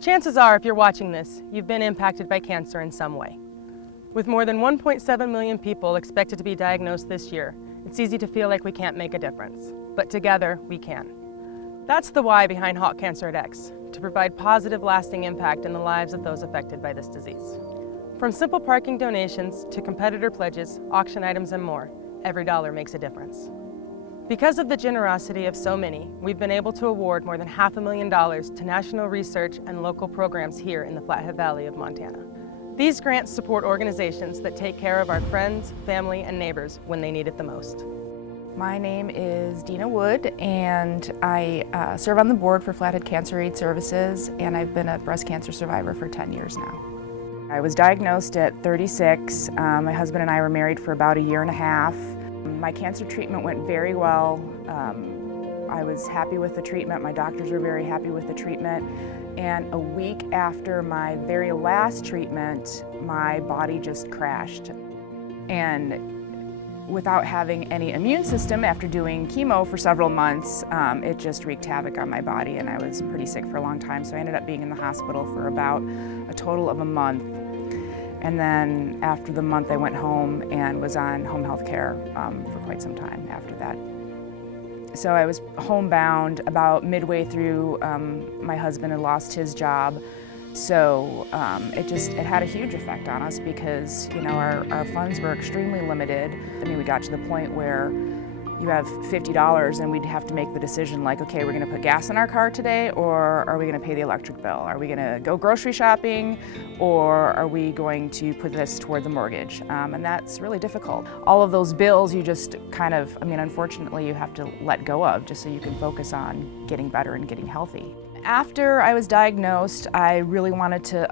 Chances are, if you're watching this, you've been impacted by cancer in some way. With more than 1.7 million people expected to be diagnosed this year, it's easy to feel like we can't make a difference. But together, we can. That's the why behind Halt Cancer at X, to provide positive, lasting impact in the lives of those affected by this disease. From simple parking donations to competitor pledges, auction items, and more, every dollar makes a difference. Because of the generosity of so many, we've been able to award more than $500,000 to national research and local programs here in the Flathead Valley of Montana. These grants support organizations that take care of our friends, family, and neighbors when they need it the most. My name is Dina Wood, and I serve on the board for Flathead Cancer Aid Services, and I've been a breast cancer survivor for 10 years now. I was diagnosed at 36. My husband and I were married for about a year and a half. My cancer treatment went very well. I was happy with the treatment. My doctors were very happy with the treatment. And a week after my very last treatment, my body just crashed. And without having any immune system after doing chemo for several months, it just wreaked havoc on my body, and I was pretty sick for a long time. So I ended up being in the hospital for about a total of a month. And then after the month, I went home and was on home health care for quite some time after that. So I was homebound about midway through. My husband had lost his job. So it had a huge effect on us because, you know, our funds were extremely limited. I mean, we got to the point where you have $50 and we'd have to make the decision like, okay, we're gonna put gas in our car today, or are we gonna pay the electric bill? Are we gonna go grocery shopping, or are we going to put this toward the mortgage? And that's really difficult. All of those bills you just kind of, I mean, unfortunately you have to let go of just so you can focus on getting better and getting healthy. After I was diagnosed, I really wanted to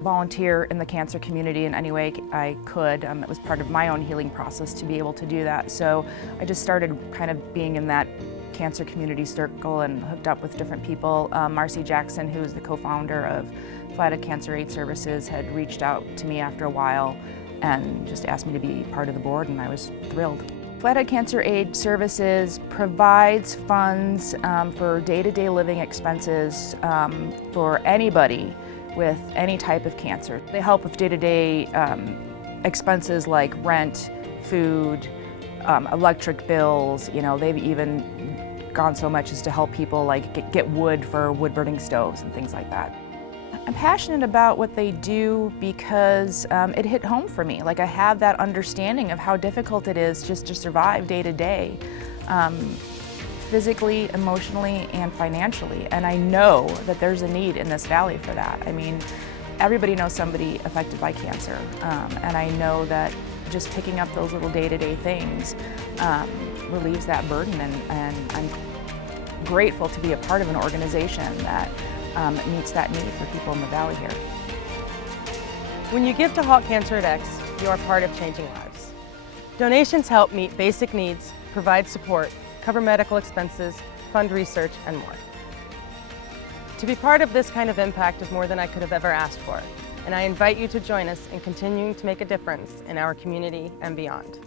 volunteer in the cancer community in any way I could. It was part of my own healing process to be able to do that. So I just started kind of being in that cancer community circle and hooked up with different people. Marcy Jackson, who is the co-founder of Flathead Cancer Aid Services, had reached out to me after a while and just asked me to be part of the board, and I was thrilled. Flathead Cancer Aid Services provides funds for day-to-day living expenses for anybody with any type of cancer. They help with day-to-day expenses like rent, food, electric bills. You know, they've even gone so much as to help people like get wood for wood-burning stoves and things like that. I'm passionate about what they do because it hit home for me. Like, I have that understanding of how difficult it is just to survive day to day, physically, emotionally, and financially. And I know that there's a need in this valley for that. I mean, everybody knows somebody affected by cancer, and I know that just picking up those little day-to-day things relieves that burden, and I'm grateful to be a part of an organization that meets that need for people in the valley here. When you give to Halt Cancer at X, you are part of changing lives. Donations help meet basic needs, provide support, cover medical expenses, fund research, and more. To be part of this kind of impact is more than I could have ever asked for, and I invite you to join us in continuing to make a difference in our community and beyond.